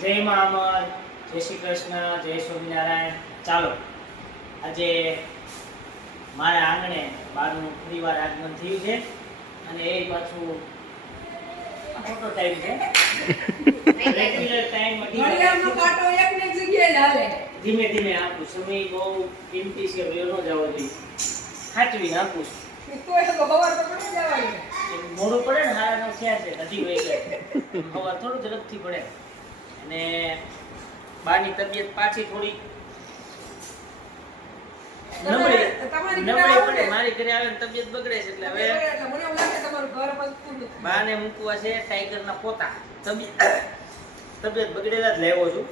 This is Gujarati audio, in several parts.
જય મા અમર, જય શ્રી કૃષ્ણ, જય સ્વામિનારાયણ. ચાલો આજે મારા આંગણે બારનું ફરીવાર આગમન થયું છે અને એ પાછું ખોટો ટાઈમ છે. રેગ્યુલર ટાઈમ ઘડિયાળનો કાંટો એકને એક જગ્યાએ હાલે. ધીમે ધીમે આપું. સમય બહુ કિંમતી છે, વેલો ન જવો જોઈએ. સાચવી નાખું. તોય તો હવાર તો પડી જવાય. મોડું પડે ને, હારા નો થયા છે, હજી વહી ગયા. હવાર થોડું ઝડપથી પડે અને બાની તબિયત પાછી થોડી નબળી પડે. મારી ઘરે આવે ને તબિયત બગડે છે એટલે હવે બાને મૂકવા છે ટાઈગરના પોતા. તબિયત બગડેલા જ લેવો છું.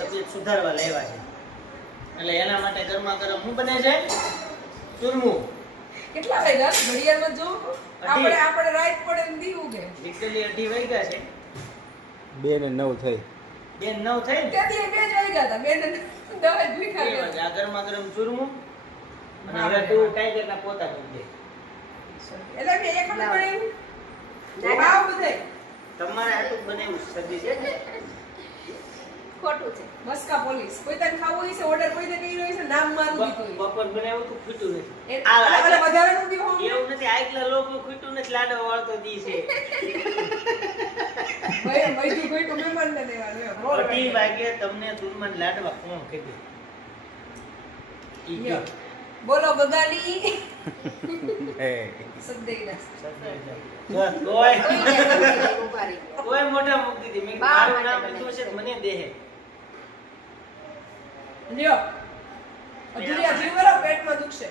તબિયત સુધારવા લેવા છે એટલે એના માટે ગરમા ગરમ શું બને છે? ચૂરમું. કેટલા વાગ્યા ઘડિયાળમાં જો આપણે રાત પડે ને દીવું કે લીટરલી 2:30 વાગ્યા છે. 2:09 થઈ. 2:09 થઈ ને ત્યાંથી 2 જ વાગ્યા હતા. 2 ને 10 જ લીખા ગયા. આ ગરમા ગરમ ચૂરમું અને હવે તું ટાઈગરના પોતા કરી દે. એટલે કે એક વખત બનાવ્યું ભાવ બધાય તમારે આટલું બનાવ્યું સદી છે ને ખોટું છે. મસ્કા પોલીસ કોઈ તને ખાવું હોય છે ઓર્ડર કોઈ દે કર્યો છે નામ મારું દીધું બપોર બનાવ્યું તું ખૂટ્યું નથી. એટલે વધારાનું દી હોમ એવું નથી. આટલા લોકો ખૂટ્યું નથી. લાડવા વાળતો દી છે. ભાઈ મૈદુ કોઈ તો મહેમાન ને દેવાનું એમ રોલ 2:30 વાગે તમને ચૂરમાન લાડવા કોણ કીધું? ઈ ગયો. બોલો બગાડી હે સદેઈના કોઈ મોઢા મૂકી દીધી. મેં મારું નામ લીધું છે મને દેહે. લ્યો અધુરિયા જીવરો પેટમાં દુખશે.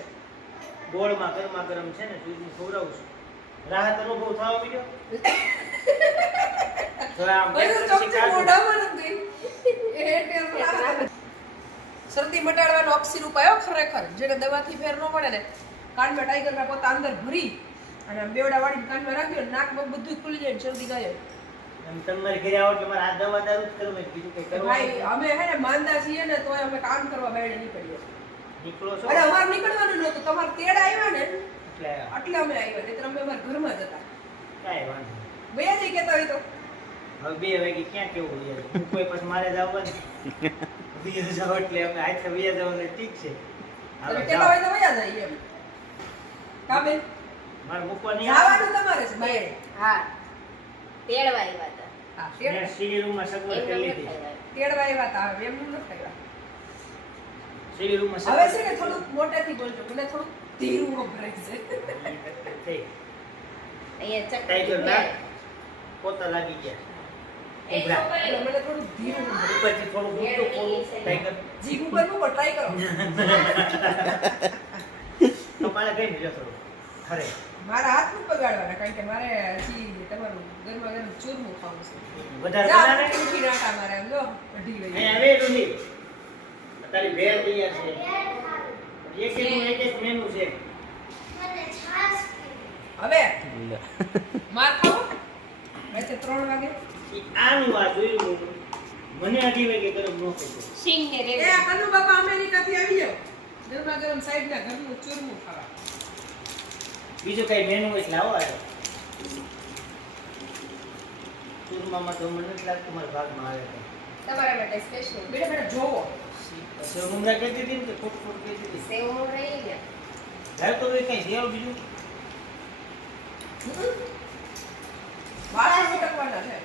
ગોળમાં ગરમા ગરમ છે ને ચૂરમું ખવડાવું છું. રાહત અનુભવ થવા માંડ્યો. તો આમ બધું ચોકચી મોઢામાં નથી એ ટેર શરદી મટાડવાનો અક્ષી ઉપાય ખરેખર જેને દવાથી ફેર ન પડે ને કાનમાં ટાઈગરના પોતા અંદર ભરી અને આમ બેવડા વાળી કાનમાં રાખ્યો નાક બધું ખુલી જાય શરદી ગાયબ. એમ તમારે ઘરે આવો એટલે મારે આ દવા દારૂ જ કરવું છે. બીજું કઈ કરવું ભાઈ અમે હે ને માંદા છીએ ને તોય અમે કામ કરવા બહાર નીકળીએ નીકળો છો અરે અમારે નીકળવાનું નહોતું તમારે તેડ આવ્યા ને એટલે એટલે અમે આવ્યા નહીતર અમે અમારા ઘરમાં જ હતા. કાંઈ વાંધો બે જઈ કહેતા હોય તો હવે 2 વાગે ક્યાં કેવું યાર હું કોઈ પછી મારે જવાનું બીજે જાવ એટલે અમે આખે બીજે જવાનું ઠીક છે. હાલો તમે કહેતા હોય તો વયા જાય એમ કાબે મારે મૂકવાની જવાનું તમારે છે બહાર. હા તેડવા આવ્યા હતા. હા મેં સીડી રૂમમાં સગવડ કરી લીધી. તેડવા આવ્યા હતા એમ નથી આવ્યા. સીડી રૂમમાં હવે છે ને થોડુંક મોટેથી બોલજો મને થોડુંક ધીરું વપરાય છે. અહીંયા ટાઈગર ના ચકલી પોતા લાગી ગયા. ઉભરા. એટલે મને થોડુંક ધીરું વપરાય. ઉપરથી થોડું ઊંચું ખોલું ટાઈગર જીભ ઉપર નું ટ્રાય કરો. તો મારે કઈ મિલો થોડું ખરે મારા હાથ નું બગાડવાના કારણ કે મારે હજી તમારું ગરમા ગરમ ચૂરમું ખાવું છે. વધારે જા, બનાવે ઊંચી નાટા મારે એમ જો અઢી વાગે. અહીં આવે રૂહી તારી ભેળ તૈયાર છે. એક મેનુ છે. હવે માર ખાવો રાતે 3 વાગે ઈ આનું આ જોયું મને 2:30 વાગે ગરમ ન થતો. સિંગ ને એ રેવડી કનુ બાપા અમેરિકાથી આવી જાવ ગરમા ગરમ સાઈડ ના ઘરનું ચૂરમું ખાવા. બીજું કઈ મેનુ એટલે આવો આવ્યો. ચૂરમામાં તો મને નથી લાગતું મારા ભાગમાં આવે તો. તમારા માટે સ્પેશિયલ બેટા બેટા જોવો સેવ મમરા કહેતી હતી ને કે ખોટ કહેતી હતી. સેવ રહી ગયા. લાવ તો કઈ સેવ બીજું વાળા ફટકવાના છે.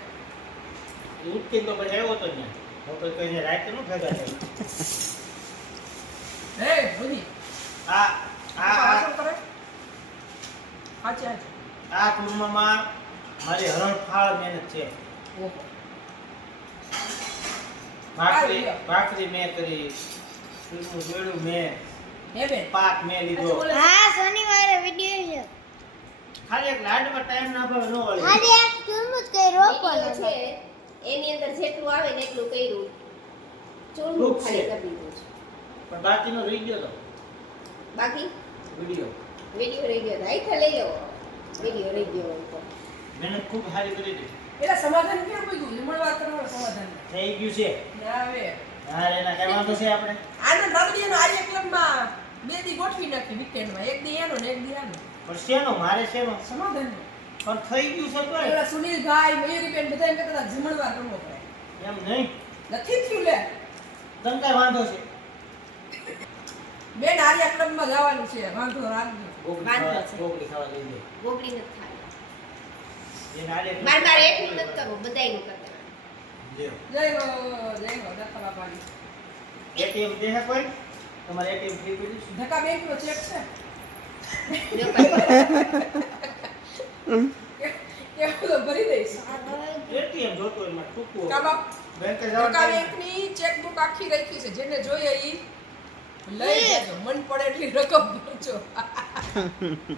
ઉઠી તો પછી આવ્યો તો ત્યાં હવે તો કઈને રાત ન ભેગા થાય. હે ભૂલી આ પાછળ કરે હાચે હાચે આ ચૂરમામાં મારી હરણફાળ મહેનત છે. ઓહો ભાખરી મેં કરી, ચૂરમું જોડ્યું મેં, હે બે પાક મેં લીધો. હા શનિવારે વિડિયો છે ખાલી એક લાડમાં ટાઈમ ના ભાવે ન વળે. ખાલી એક ચૂરમું જ કર્યો વિડીયો છે એની અંદર જેટલું આવે ને એટલું કર્યું. ચોળનું ખૂબ ખાલી છે. કરી દીધું છે. પણ બાકીનો રહી ગયો તો બાકી વિડિયો. વિડીયો રહી ગયો. આઈથા લઈ લેવો. વિડીયો રહી ગયો હોય તો. મહેનત ખૂબ સારી કરી હતી. એલા સમાધાન કેમ કોઈ ગયું લીમડવા કરવાનો સમાધાન થઈ ગયું છે. ના આવે હા એના કઈ વાંધો છે આપણે. આનંદ રામદીનો આર્ય ક્લબમાં 2 દી ગોઠવી નાખી વીકેન્ડમાં એક દી એનો ને એક દી આનો પણ શેનો મારે શેનો સમાધાન પણ થઈ ગયું છે તોય. પેલા સુનિલભાઈ મયુરીબેન બધા એમ કહેતા હતા જમણવાર કરવો પડે એમ નહીં. નથી થયું લે તને કાંઈ વાંધો છે? બેન આર્યા ક્લબમાં જવાનું છે વાંધો રાખજો ગોગડી વાંધો ખાવા- છે. ગોગડી ખાવા લઈ જાય. ગોગડી નથી ખાવી. એને આડે મારે એકલું નથી કરવું, બધાયનું કરી દેવાનું. લ્યો. જય હો દત્તા બાપાની ATM દેહે કોઈ? તમારે ATM ફ્રી કરી દઈશું. ધક્કા બેંકનો ચેક છે જો કરી. એ બધો ભરી દઈશ ATM જોતો હોય એમાં ટૂંકું. કાબા બેંકે ધક્કા જવાનું બેંકની ચેકબુક આખી રાખી છે જેને જોઈએ ઈ લઈ જજો મન પડે એટલી રકમ ભરજો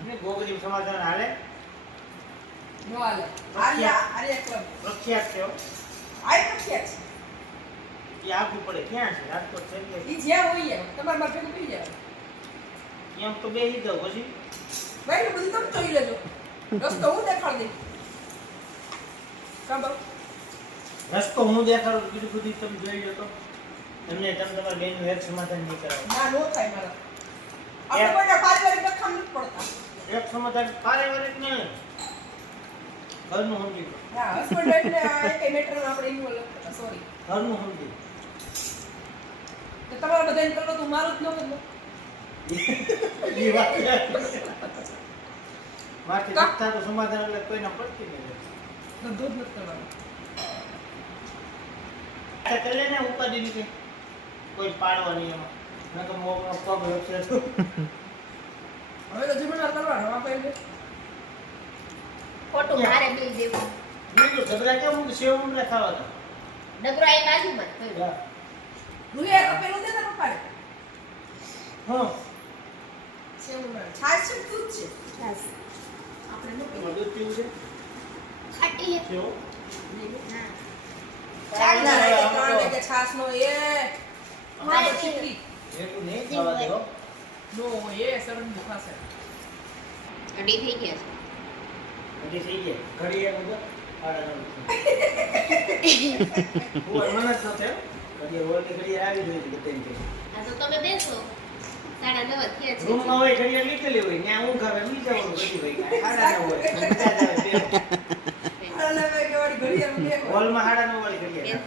ને ગોગડી સમાધાન હાલે. નો હાલે આર્યા ક્લબ પ્રખ્યાત છે હો. આઈ પ્રખ્યાત છે એ આખું પડે ક્યાં છે? રાજકોટ છે કે ઈ જ્યાં હોય તમારે મારે ભેગું થઈ જાય એમ તો બેસી દઉં પછી. ભાઈ બધું તમે જોઈ લેજો રસ્તો હું દેખાડી દઈ કાબા રસ્તો હું દેખાડું બીજું બધું તમે જોઈ લો તો તમને તમારા બેનનું એક સમાધાન નહીં કરાવે. ના નો થાય મારા આપણે કોઈને પારિવારિક લખાણ નથી પડતા એક સમાધાન પારિવારિક નહીં, ઘરનું સમજી લો. હા હસબન્ડ એટલે આ એક મેટરમાં આપણે ઇન્વોલ્વ કરતા સોરી ઘરનું સમજી લો. તો તમારા બધાને કરો તો મારું જ ન બદલો એ વાત બાકી સત્તા તો સમાધાન એટલે કોઈના પડતી નહીં. ધંધો જ નથી કરવાનો આ કરી લે ને ઉપાધિ રીતે કોઈ પાડવાની એમાં નકર મોકનો પગ રખશે તો હવે તો જમણવાર કરવાનો આપણે ખોટું મારે બિલ દેવું. બીજું ઝઘડા કેમ સેવ ઉમરા ખાવા હતા. ડગરો આ બાજુમાં જ થયું. રૂહે તો પેલું દે ને પપ્પાને હા સેવું ના છાશ છે દૂધ છે બસ. આપણે નો એમાં દૂધ પીવું છે ખાટી સેવ ના ચાલ ના રે ત્રણ વાગે છાશ નો એ મારે ચીકરી એટલું નહીં ખાવા દેવો. નો એ સરળ મુખાશે અડી થઈ ગયા છે. બધી થઈ ગઈ ઘડી એક બધો આડા હું મને જ નહોતો ઘડી ઓલની ઘડી આવી જોઈ બધાને કે આ તો તમે બેસો 9:30 થયા છે. રૂમમાં હોય ઘડી લીધેલી હોય ત્યાં ઊંઘ આવે બી જવાનું બધી ભાઈ આડા ન હોય મજા જ આવે બે. અરે કે વાળી ઘડી આમ કે હોલમાં આડા ન વાળી ઘડી આવે.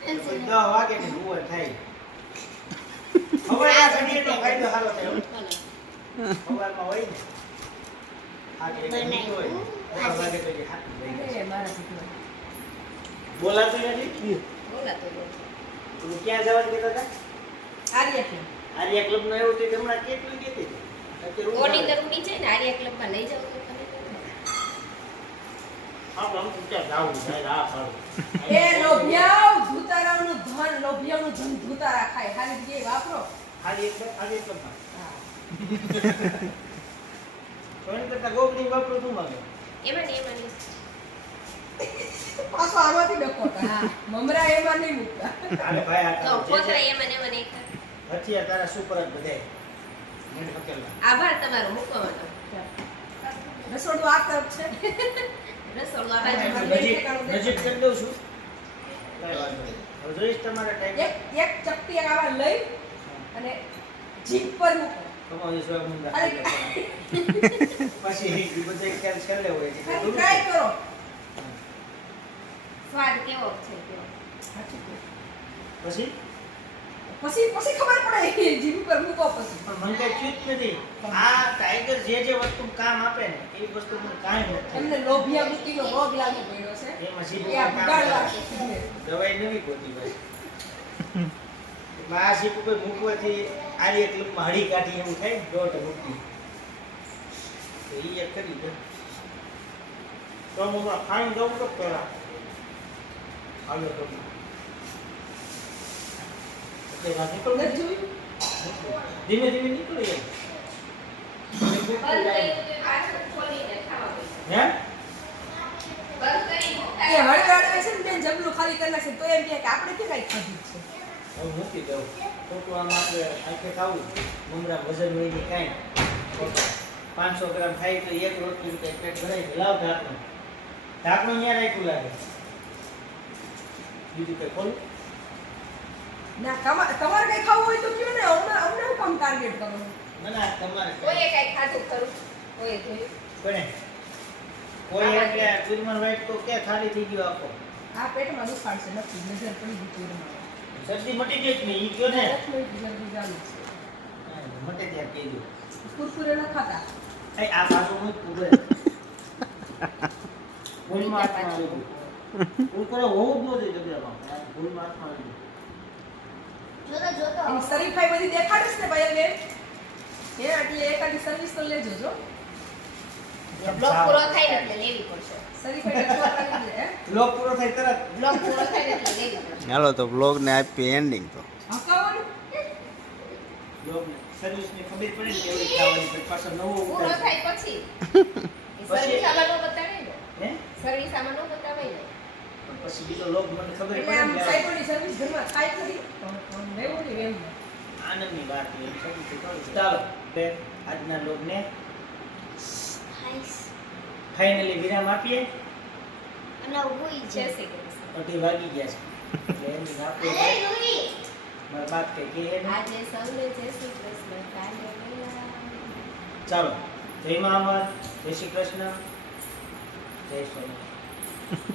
પછી 10 વાગે ને હુવા થાય હવે આ ઘડીનો ફાયદો સારો થયો ચાલો. સવારમાં હોય ને હાથ એક ઘડી હોય 10 વાગે પછી હાથ લઈ જાય. એ મારા દીકરા બોલાતું નથી. બોલાતો બોલ. તું ક્યાં જવાનું કહેતા હતા? આર્યા કે આર્યા ક્લબ નો એવું છે કે હમણાં કેટલું કહેતી હતી અત્યારે ઓની ઊંઘ આવે. તરુણી છે ને આર્યા ક્લબમાં લઈ જાવ તો તમે આપણે આમ ક્યાં જાવું ભાઈ આ સારું એ લોભિયાઓ ધૂતારાઓનું ધન લોભિયાઓનું ધન ધૂતારા ખાય ખાલી જગ્યાએ વાપરો ખાલી એક ક્લબ હા. તો એને કરતા ગોગડી વાપરો શું માંગે? એમાં ને એમાં નહીં. પાછો આમાંથી ડકો હા મમરા એમાં નહીં મૂકતા અરે ભાઈ આ જો તારું જે પોતરા છે, એમાં ને એમાં નહીં ખાય. હથિયાર તારા સુપર જ બધાય. મને હકેલના. આભાર તમારો મૂકવાનો. રસોડું આ તરફ છે રસોડું આ હા, બાજુ. નજીક નજીક કરી દઉં છું. કાંઈ વાંધો નહીં. હવે જોઈશ તમારા ટાઈમ એક ચપટી આવા લઈ અને જીભ પર મૂકો તમારી સ્વાગ મુંડા અરે. પછી એ બધા ખ્યાલ છેલ્લે હોય છે. ખાલી ટ્રાય કરો સ્વાદ કેવો છે કેવો. પછી પછી ખબર પડે જીભ પર મૂકો પછી પણ મને કઈ થયું જ નથી. આ ટાઈગર જે વસ્તુ કામ આપે ને એ વસ્તુ મને કાંઈ નથી થયું. એમને લોભિયા બુદ્ધિનો રોગ લાગી ગયો છે એમાં સીધું એ આ કામ બગાડવા કરે. છે. દવાઈ નવી ગોતી ભાઈ. આ સીપ ઉપર મૂકવાથી આર્ય ક્લબમાં હળી કાઢી એવું થાય ને દોઢ મૂકી તો એ એક કરી દે તો હું હમણાં ખાઈને દઉં તો પેલા હાલો તો એટલે વાત નીકળું નથી જોયું? ધીમે ધીમે નીકળી એમ બંધ કર્યું તો પાછળ ખોલીને ખાવા બેસો. હે બંધ કરી મૂકતા એ હળગાડે છે ને બેન જબલું ખાલી કરી નાખે તો એમ કહે કે આપણે કે કાંઈ ખાધું છે હવે મૂકી દઉં તો આમ આપણે આંખે ખાવું મમરા વજન હોય ને કાંઈ 500 ગ્રામ થાય તો એક રોટલી પેટ ભરાઈ લાવ ઢાંકણું અહીંયા રાખ્યું લાગે બીજું કઈ ખોલું ના તમારે કઈ ખાવું હોય તો કયો ને અમને હું કામ ટાર્ગેટ કરો ના ના તમારે કોઈએ કાંઈ ખાધું ખરું કોઈએ જોયું. કોને કોઈ એટલે કુરમન વાઈટ તો કે ખાલી થઈ ગયો આખો આ પેટમાં દુખાડશે નક્કી નજર પડી ગઈ કુરમામાં. શરદી મટી ગઈ કે નહીં ઈ કયો ને 10 મિનિટ જલ્દી ચાલુ છે. મટે ત્યાં કહેજો કુરકુરે ન ખાતા. એ આ પાછું હું કુબરે ભૂલમાં હાથમાં આવી ગયું કુરકુરે હોવું જ નહોતું જગ્યામાં ભૂલમાં હાથમાં આવી ગયું જોતો એની શરીફાઈ બધી દેખાડીશ ને ભાઈ બેન. એટલે એકાદી સર્વિસ તો લેજો જો. બ્લોક પૂરો થાય ને એટલે લેવી પડશે શરીફાઈ દેખાડવાની છે, હે? લોક પૂરો થાય તરત બ્લોક પૂરો થાય ને એટલે લેવી પડશે હાલો તો બ્લોગને આપીએ એન્ડિંગ તો હકાવવાનું? લોક સર્વિસની ખબર પડે ને કેવી ખાવાની પછી પાછો નવો પૂરો ઉતાર થાય પછી સર્વિસ આમાં નો બતાવે ને હે સર્વિસ આમાં નો બતાવે ને પણ પછી બીજો લોક મને ખબર એટલે પડે આમ ને સાયકોની સર્વિસ ઘરમાં થાય ખરી પણ લેવું નહીં એમ. આનંદની વાત છે એમ સર્વિસ કરું ચાલો તે આજના લોગને ખાઈશ ફાઇનલી વિરામ આપીએ અને ઉઈ છે છે શ્રી કૃષ્ણ 2:30 વાગી ગયા છે એટલે એની અરે આપણે ડુંગળી મારી વાત કઈ કે આજે સૌને જય શ્રી કૃષ્ણ કાલે મળ્યા. ચાલો જય મા અમર જય શ્રી કૃષ્ણ જય સ્વામી